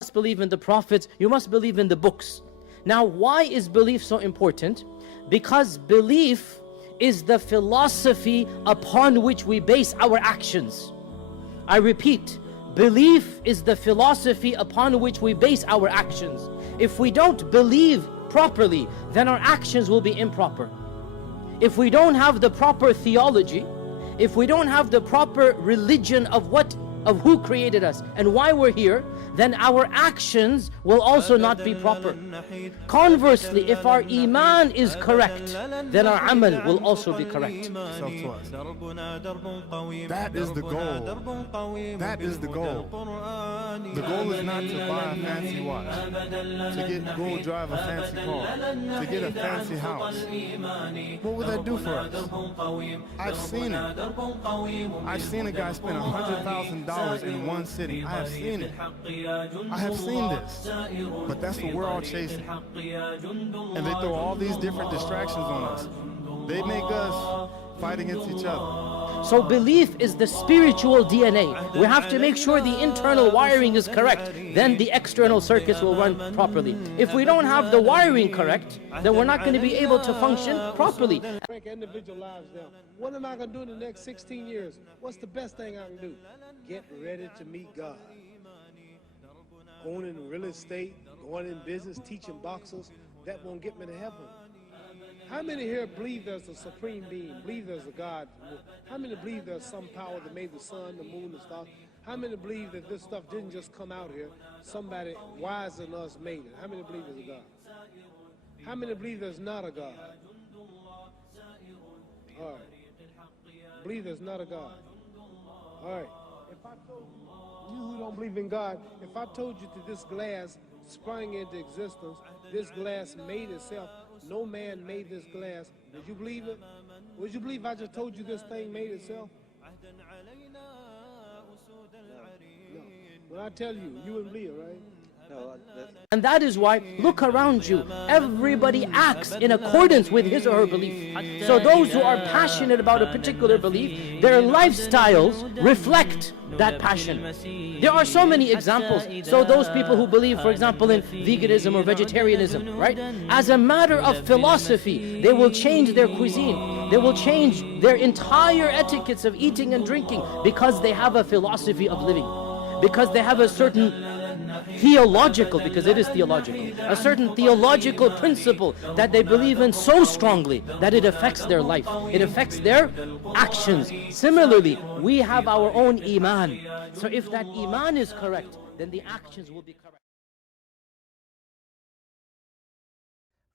must believe in the prophets, you must believe in the books. Now, why is belief so important? Because belief is the philosophy upon which we base our actions. I repeat, belief is the philosophy upon which we base our actions. If we don't believe properly, then our actions will be improper. If we don't have the proper theology, if we don't have the proper religion of who created us and why we're here, then our actions will also not be proper. Conversely, if our iman is correct, then our amal will also be correct. That is the goal. That is the goal. The goal is not to buy a fancy watch, to go drive a fancy car, to get a fancy house. What would that do for us? I've seen it. I've seen a guy spend $100,000 in one city. I have seen it. I have seen this. But that's what we're all chasing. And they throw all these different distractions on us. They make us fight against each other. So belief is the spiritual DNA. We have to make sure the internal wiring is correct. Then the external circuits will run properly. If we don't have the wiring correct, then we're not going to be able to function properly. Break individual lives down. What am I going to do in the next 16 years? What's the best thing I can do? Get ready to meet God. Owning real estate, going in business, teaching boxers, that won't get me to heaven. How many here believe there's a supreme being, believe there's a God? How many believe there's some power that made the sun, the moon, the stars? How many believe that this stuff didn't just come out here? Somebody wiser than us made it. How many believe there's a God? How many believe there's not a God? All right. Believe there's not a God. All right. If I told you who don't believe in God, if I told you that this glass sprang into existence, this glass made itself, no man made this glass, would you believe it? Would you believe I just told you this thing made itself? No. When I tell you, you wouldn't believe it, right? And that is why, look around you, everybody acts in accordance with his or her belief. So those who are passionate about a particular belief, their lifestyles reflect that passion. There are so many examples. So those people who believe, for example, in veganism or vegetarianism, right? As a matter of philosophy, they will change their cuisine. They will change their entire etiquettes of eating and drinking because they have a philosophy of living. Because they have a certain theological, because it is theological, a certain theological principle that they believe in so strongly that it affects their life, it affects their actions. Similarly, we have our own iman. So if that iman is correct, then the actions will be correct.